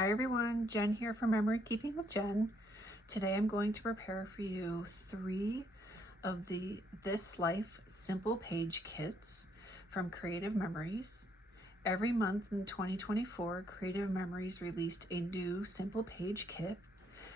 Hi everyone, Jen here from Memory Keeping with Jen. Today I'm going to prepare for you 3 of the This Life Simple Page Kits from Creative Memories. Every month in 2024, Creative Memories released a new Simple Page Kit.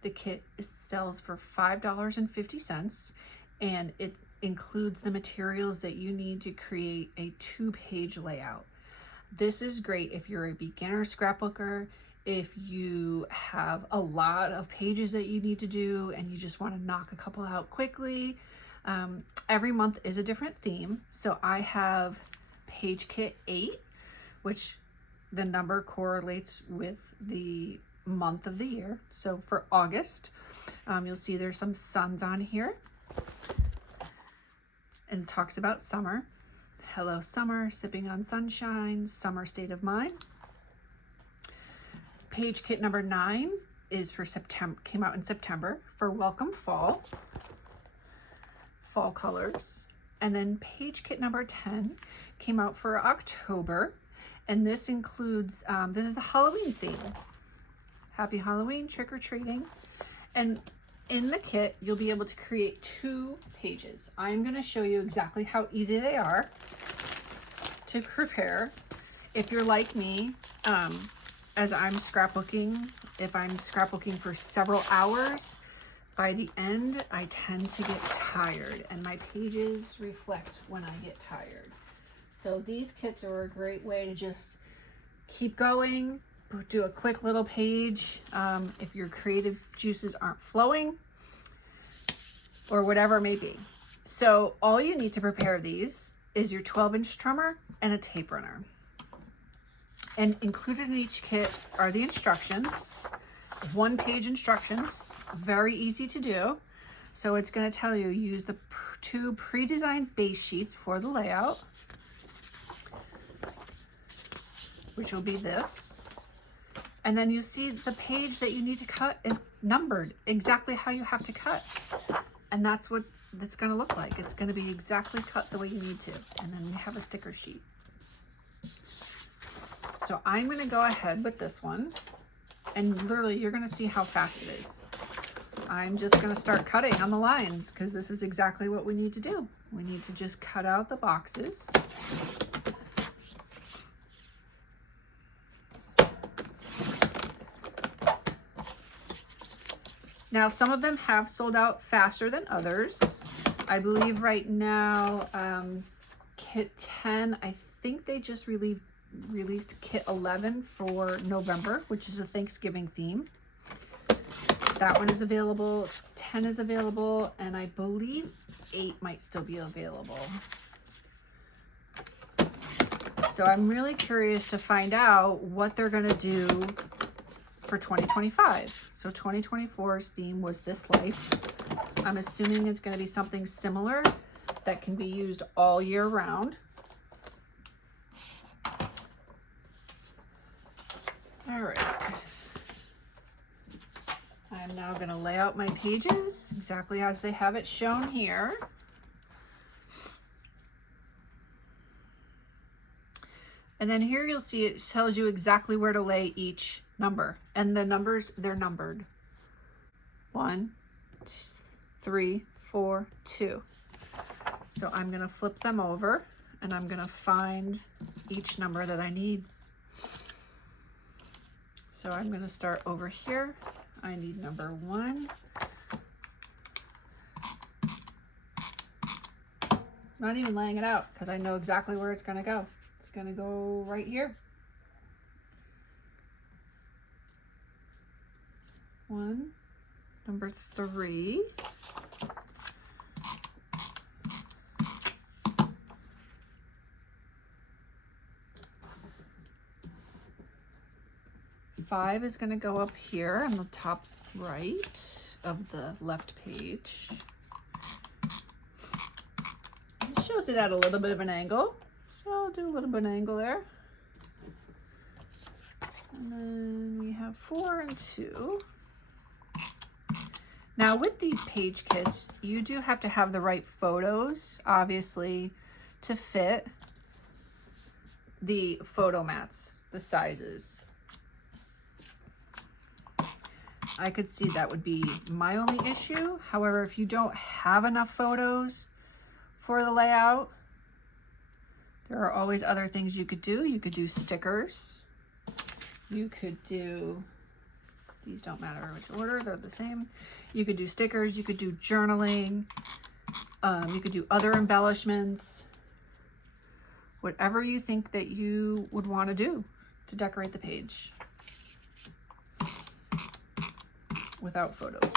The kit sells for $5.50 and it includes the materials that you need to create a 2-page layout. This is great if you're a beginner scrapbooker, if you have a lot of pages that you need to do and you just want to knock a couple out quickly. Every month is a different theme. So I have page kit 8, which the number correlates with the month of the year. So for August, you'll see there's some suns on here and it talks about summer. Hello summer, sipping on sunshine, summer state of mind. Page kit number 9 is for September, came out in September for welcome fall colors. And then page kit number 10 came out for October. And this includes, this is a Halloween theme. Happy Halloween, trick-or-treating. And in the kit, you'll be able to create 2 pages. I'm gonna show you exactly how easy they are to prepare. If you're like me, as I'm scrapbooking, if I'm scrapbooking for several hours, by the end, I tend to get tired and my pages reflect when I get tired. So these kits are a great way to just keep going, do a quick little page if your creative juices aren't flowing or whatever it may be. So all you need to prepare these is your 12-inch trimmer and a tape runner. And included in each kit are the instructions, 1-page instructions, very easy to do. So it's going to tell you use the 2 pre-designed base sheets for the layout, which will be this. And then you see the page that you need to cut is numbered exactly how you have to cut. And that's what it's going to look like. It's going to be exactly cut the way you need to. And then we have a sticker sheet. So I'm going to go ahead with this one. And literally you're going to see how fast it is. I'm just going to start cutting on the lines because this is exactly what we need to do. We need to just cut out the boxes. Now, some of them have sold out faster than others. I believe right now, kit 10, I think they just released kit 11 for November, which is a Thanksgiving theme. That one is available, 10 is available, and I believe 8 might still be available. So I'm really curious to find out what they're gonna do for 2025. So 2024's theme was This Life. I'm assuming it's gonna be something similar that can be used all year round. All right. I'm now going to lay out my pages exactly as they have it shown here. And then here you'll see it tells you exactly where to lay each number. And the numbers, they're numbered. 1, 3, 4, 2. So I'm going to flip them over and I'm going to find each number that I need. So I'm going to start over here. I need number 1. Not even laying it out because I know exactly where it's going to go. It's going to go right here. 1, number 3. Five is going to go up here on the top right of the left page. It shows it at a little bit of an angle, so I'll do a little bit of an angle there. And then we have 4 and 2. Now with these page kits, you do have to have the right photos, obviously, to fit the photo mats, the sizes. I could see that would be my only issue. However, if you don't have enough photos for the layout, there are always other things you could do. You could do stickers. You could do, these don't matter which order, they're the same. You could do stickers, you could do journaling, you could do other embellishments, whatever you think that you would want to do to decorate the page without photos.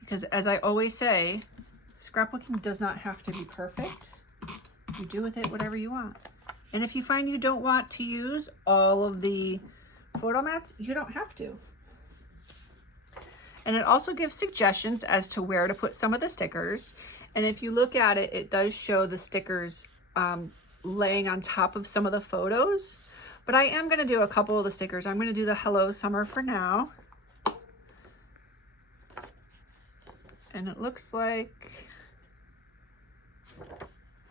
Because as I always say, scrapbooking does not have to be perfect. You do with it whatever you want. And if you find you don't want to use all of the photo mats, you don't have to. And it also gives suggestions as to where to put some of the stickers. And if you look at it, it does show the stickers laying on top of some of the photos. But I am going to do a couple of the stickers. I'm going to do the Hello Summer for now. And it looks like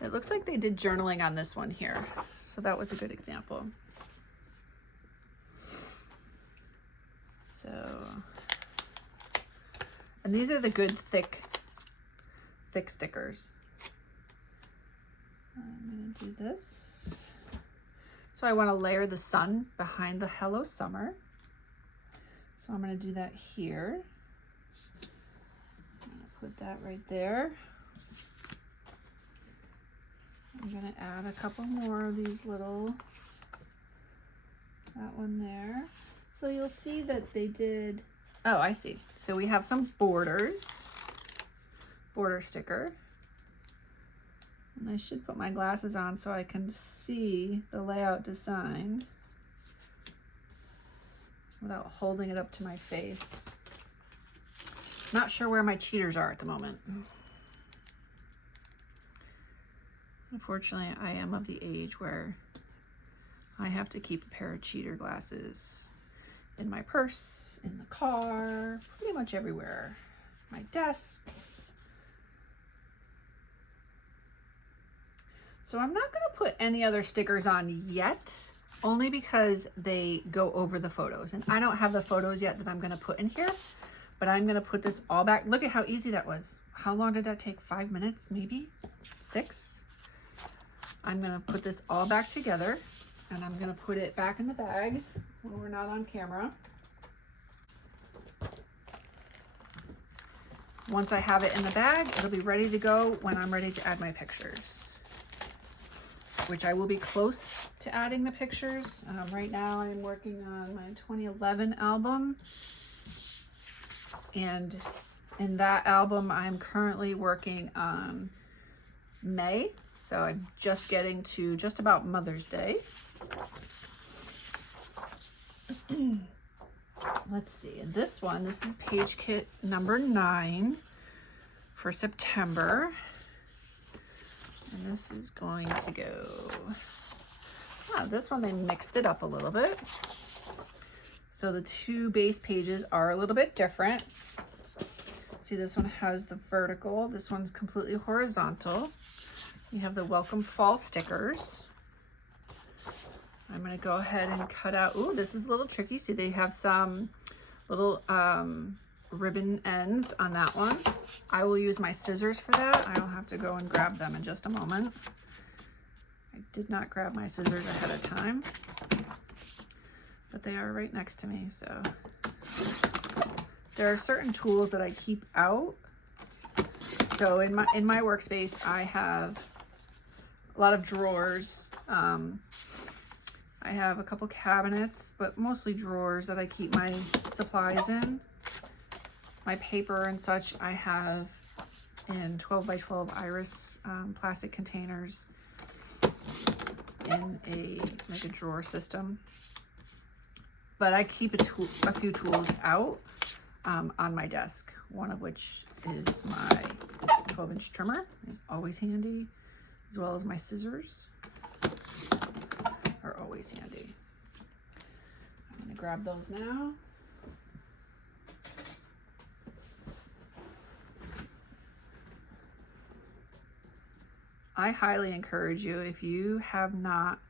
they did journaling on this one here. So that was a good example. So, and these are the good thick stickers. I'm gonna do this. So I want to layer the sun behind the Hello Summer. So I'm gonna do that here. I'm gonna put that right there. I'm gonna add a couple more of these little, that one there. So you'll see that they did, oh, I see. So we have some border sticker. And I should put my glasses on so I can see the layout design without holding it up to my face. Not sure where my cheaters are at the moment. Unfortunately, I am of the age where I have to keep a pair of cheater glasses in my purse, in the car, pretty much everywhere. My desk. So I'm not going to put any other stickers on yet, only because they go over the photos. And I don't have the photos yet that I'm going to put in here, but I'm going to put this all back. Look at how easy that was. How long did that take? 5 minutes, maybe? 6? I'm going to put this all back together, and I'm going to put it back in the bag when we're not on camera. Once I have it in the bag, it'll be ready to go when I'm ready to add my pictures, which I will be close to adding the pictures. Right now I'm working on my 2011 album, and in that album I'm currently working on May. So I'm just getting to just about Mother's Day. Let's see, and this is page kit number 9 for September. And this is going to go, this one they mixed it up a little bit. So the 2 base pages are a little bit different. See, this one has the vertical, this one's completely horizontal. You have the welcome fall stickers. I'm going to go ahead and cut out, ooh, this is a little tricky. See, they have some little ribbon ends on that one. I will use my scissors for that. I'll have to go and grab them in just a moment. I did not grab my scissors ahead of time, but they are right next to me. So there are certain tools that I keep out. So in my workspace, I have a lot of drawers. I have a couple cabinets, but mostly drawers that I keep my supplies in. My paper and such I have in 12 by 12 iris plastic containers in a drawer system. But I keep a few tools out on my desk, one of which is my 12-inch trimmer. It's always handy, as well as my scissors are always handy. I'm going to grab those now. I highly encourage you, if you have not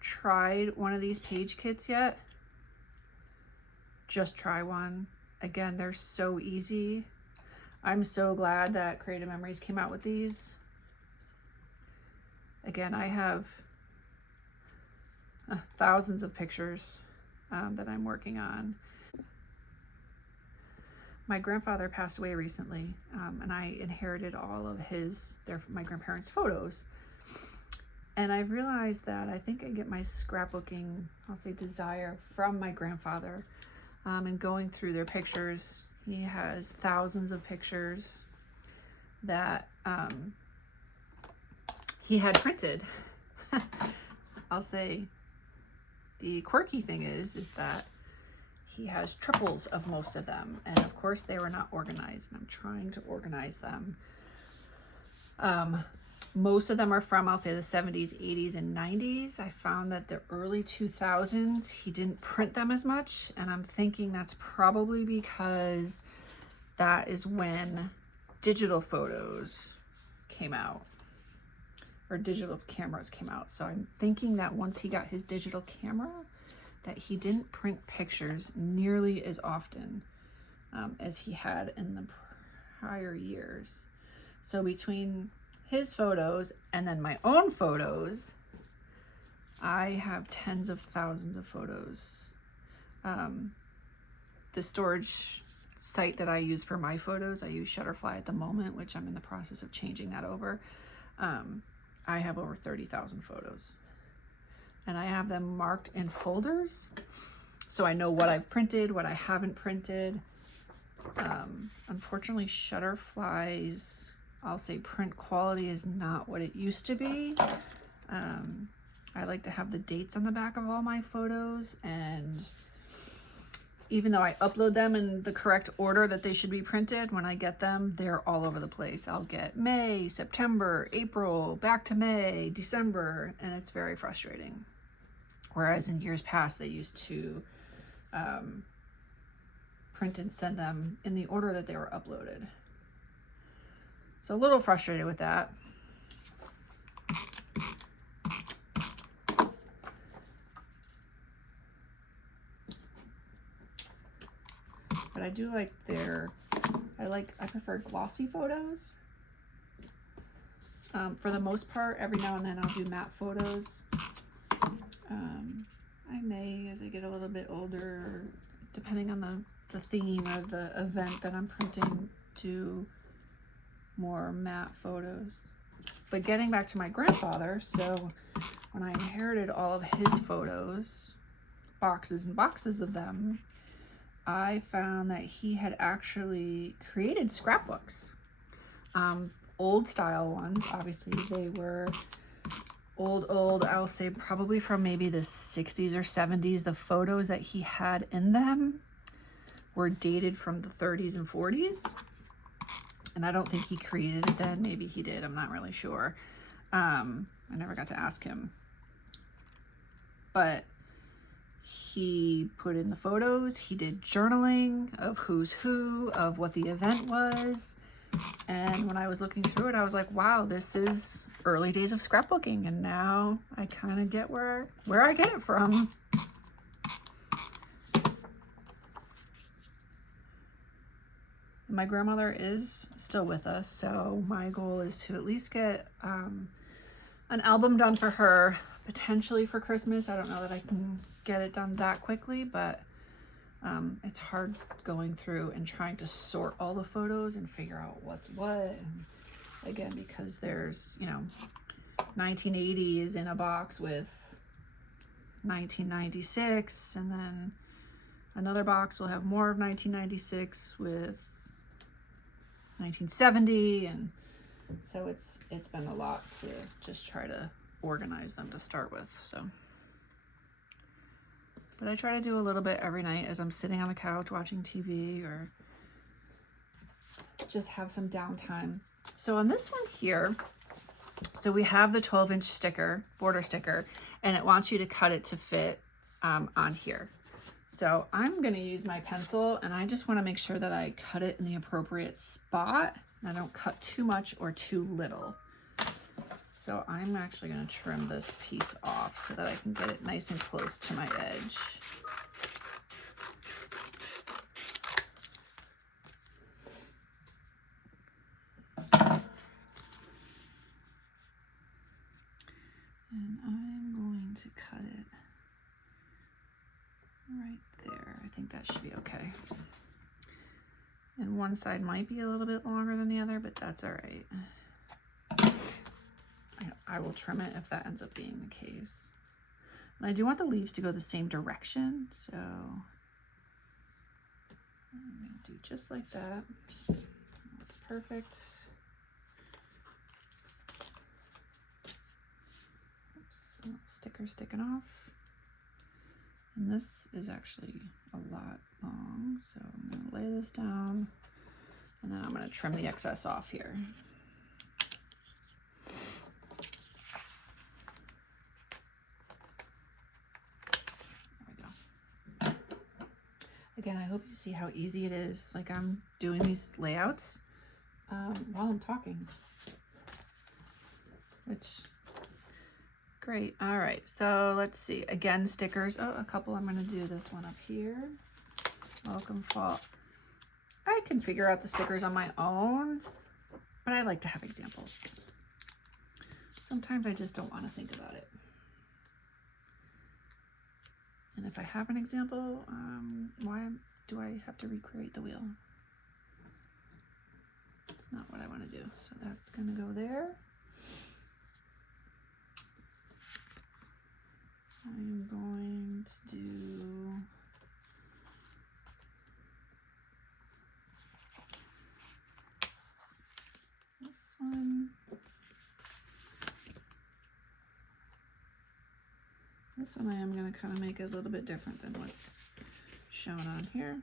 tried one of these page kits yet, just try one. Again, they're so easy. I'm so glad that Creative Memories came out with these. Again, I have thousands of pictures that I'm working on. My grandfather passed away recently, and I inherited all of my grandparents' photos. And I realized that I think I get my scrapbooking, I'll say, desire from my grandfather. And going through their pictures, he has thousands of pictures that he had printed. I'll say the quirky thing is that he has triples of most of them. And of course they were not organized, and I'm trying to organize them. Most of them are from, I'll say, the 70s, 80s, and 90s. I found that the early 2000s, he didn't print them as much. And I'm thinking that's probably because that is when digital photos came out, or digital cameras came out. So I'm thinking that once he got his digital camera, that he didn't print pictures nearly as often as he had in the prior years. So between his photos and then my own photos, I have tens of thousands of photos. The storage site that I use for my photos, I use Shutterfly at the moment, which I'm in the process of changing that over. I have over 30,000 photos, and I have them marked in folders, so I know what I've printed, what I haven't printed. Unfortunately, Shutterfly's, I'll say, print quality is not what it used to be. I like to have the dates on the back of all my photos, and even though I upload them in the correct order that they should be printed, when I get them, they're all over the place. I'll get May, September, April, back to May, December, and it's very frustrating. Whereas in years past, they used to print and send them in the order that they were uploaded. So a little frustrated with that. But I do like I prefer glossy photos. For the most part, every now and then I'll do matte photos. I may, as I get a little bit older, depending on the theme or the event that I'm printing, do more matte photos. But getting back to my grandfather, so when I inherited all of his photos, boxes and boxes of them, I found that he had actually created scrapbooks. Old style ones, obviously. They were old, I'll say probably from maybe the 60s or 70s. The photos that he had in them were dated from the 30s and 40s. And I don't think he created it then. Maybe he did. I'm not really sure. I never got to ask him. But he put in the photos. He did journaling of who's who, of what the event was. And when I was looking through it, I was like, wow, this is early days of scrapbooking. And now I kind of get where I get it from. My grandmother is still with us, so my goal is to at least get an album done for her, potentially for Christmas. I don't know that I can get it done that quickly, but it's hard going through and trying to sort all the photos and figure out what's what. And again, because there's, 1980 is in a box with 1996, and then another box will have more of 1996 with 1970, and so it's been a lot to just try to organize them to start with. So, but I try to do a little bit every night as I'm sitting on the couch watching TV or just have some downtime. So on this one here, so we have the 12-inch sticker, border sticker, and it wants you to cut it to fit on here. So I'm going to use my pencil, and I just want to make sure that I cut it in the appropriate spot. And I don't cut too much or too little. So I'm actually going to trim this piece off so that I can get it nice and close to my edge. right there. I think that should be okay. And one side might be a little bit longer than the other, but that's all right. I will trim it if that ends up being the case. And I do want the leaves to go the same direction, so I'm going to do just like that. That's perfect. Oops, sticker sticking off. And this is actually a lot long, so I'm going to lay this down, and then I'm going to trim the excess off here. Again, I hope you see how easy it is. Like, I'm doing these layouts while I'm talking, which, great. All right, so let's see. Again, stickers. Oh, a couple. I'm going to do this one up here. Welcome fall. I can figure out the stickers on my own, but I like to have examples. Sometimes I just don't want to think about it. And if I have an example, why do I have to recreate the wheel? It's not what I want to do. So that's going to go there. I'm going to do this one. This one I am going to kind of make it a little bit different than what's shown on here.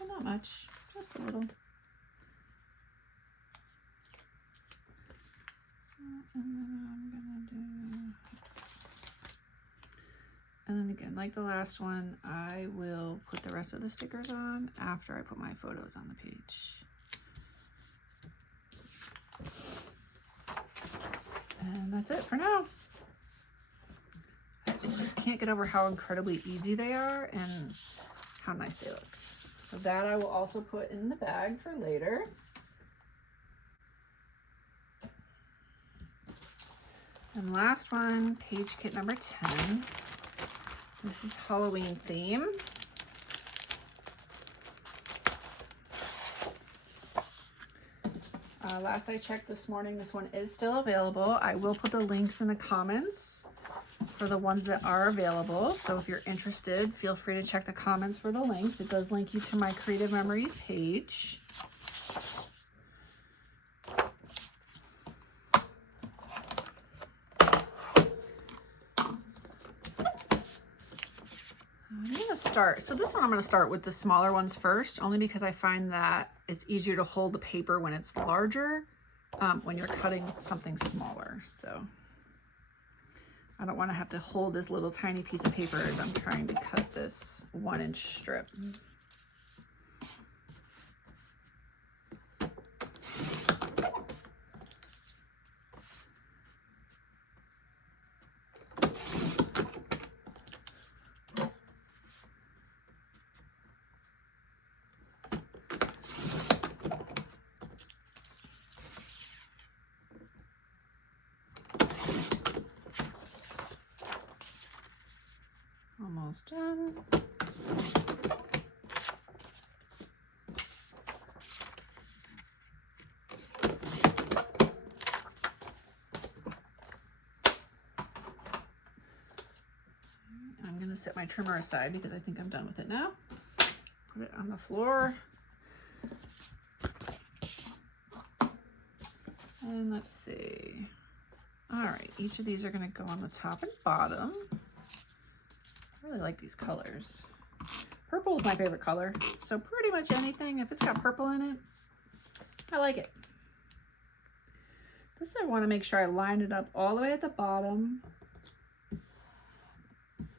Well, not much, just a little. And then I'm going to do this. And then again, like the last one, I will put the rest of the stickers on after I put my photos on the page. And that's it for now. I just can't get over how incredibly easy they are and how nice they look. So that I will also put in the bag for later. And last one, page kit number 10. This is Halloween theme. Last I checked this morning, this one is still available. I will put the links in the comments for the ones that are available. So if you're interested, feel free to check the comments for the links. It does link you to my Creative Memories page. I'm gonna start. So this one I'm gonna start with the smaller ones first, only because I find that it's easier to hold the paper when it's larger, when you're cutting something smaller. So I don't want to have to hold this little tiny piece of paper as I'm trying to cut this 1-inch strip. Almost done. I'm going to set my trimmer aside because I think I'm done with it now. Put it on the floor. And let's see. All right, each of these are going to go on the top and bottom. I really like these colors. Purple is my favorite color, so pretty much anything, if it's got purple in it, I like it. This I want to make sure I line it up all the way at the bottom,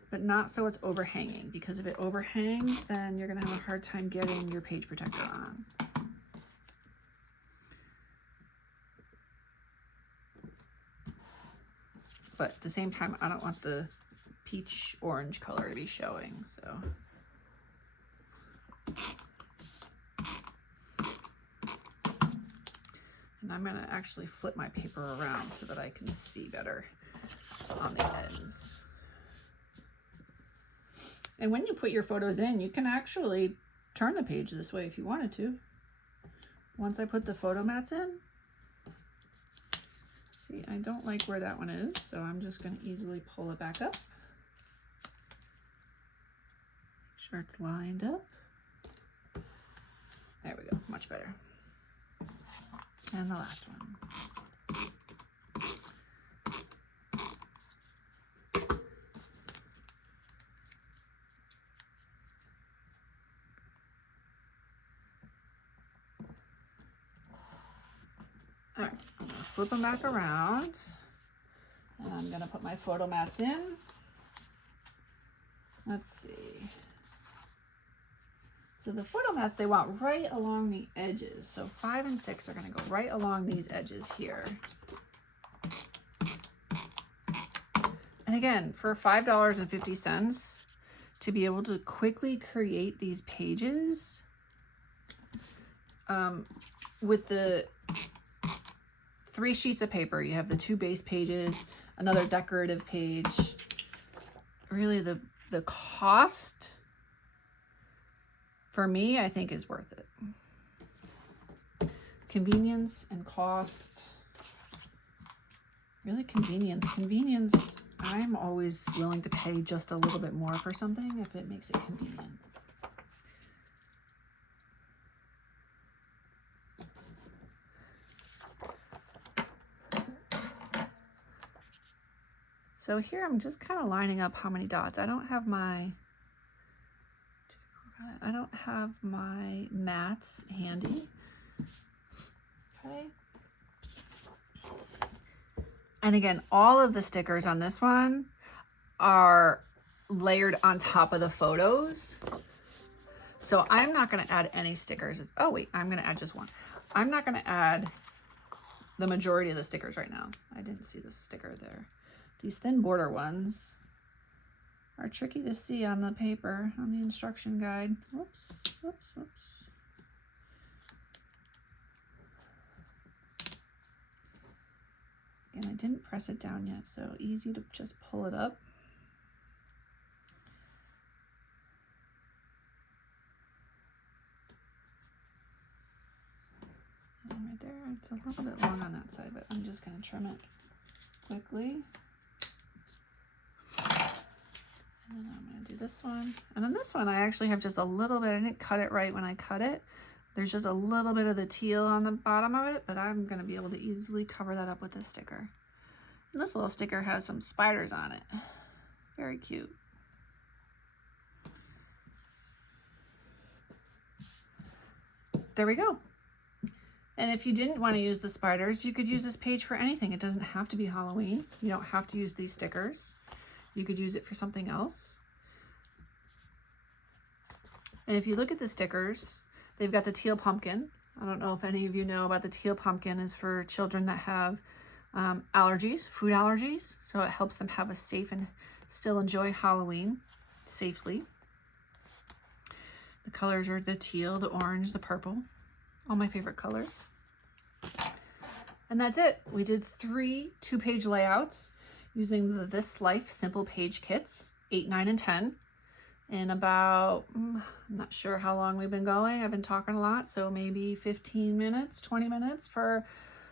but not so it's overhanging, because if it overhangs, then you're going to have a hard time getting your page protector on. But at the same time, I don't want the peach orange color to be showing, so. And I'm gonna actually flip my paper around so that I can see better on the ends. And when you put your photos in, you can actually turn the page this way if you wanted to. Once I put the photo mats in, see, I don't like where that one is, so I'm just going to easily pull it back up. Make sure it's lined up. There we go, much better. And the last one. All right, I'm gonna flip them back around, and I'm gonna put my photo mats in. Let's see. So the photo mats, they want right along the edges. So 5 and 6 are gonna go right along these edges here. And again, for $5.50, to be able to quickly create these pages with the 3 sheets of paper, you have the 2 base pages, another decorative page. Really the cost for me, I think, is worth it. Convenience and cost. Really convenience. Convenience, I'm always willing to pay just a little bit more for something if it makes it convenient. So here I'm just kind of lining up how many dots. I don't have my mats handy. Okay. And again, all of the stickers on this one are layered on top of the photos. So I'm not going to add any stickers. Oh wait, I'm going to add just one. I'm not going to add the majority of the stickers right now. I didn't see the sticker there. These thin border ones are tricky to see on the paper, on the instruction guide. Whoops, whoops, whoops. And I didn't press it down yet, so easy to just pull it up. And right there, it's a little bit long on that side, but I'm just going to trim it quickly. And then I'm going to do this one. And on this one, I actually have just a little bit. I didn't cut it right when I cut it. There's just a little bit of the teal on the bottom of it, but I'm going to be able to easily cover that up with this sticker. And this little sticker has some spiders on it. Very cute. There we go. And if you didn't want to use the spiders, you could use this page for anything. It doesn't have to be Halloween. You don't have to use these stickers. You could use it for something else. And if you look at the stickers, they've got the teal pumpkin. I don't know if any of you know about the teal pumpkin is for children that have allergies, food allergies. So it helps them have a safe and still enjoy Halloween safely. The colors are the teal, the orange, the purple. All my favorite colors. And that's it. We did 3 2-page layouts using the This Life Simple Page Kits, 8, 9, and 10. In about, I'm not sure how long we've been going. I've been talking a lot, so maybe 15 minutes, 20 minutes for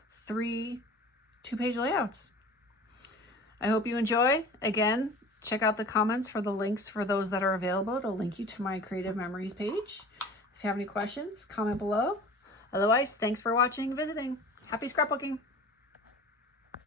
3 2-page layouts. I hope you enjoy. Again, check out the comments for the links for those that are available. It'll link you to my Creative Memories page. If you have any questions, comment below. Otherwise, thanks for watching and visiting. Happy scrapbooking!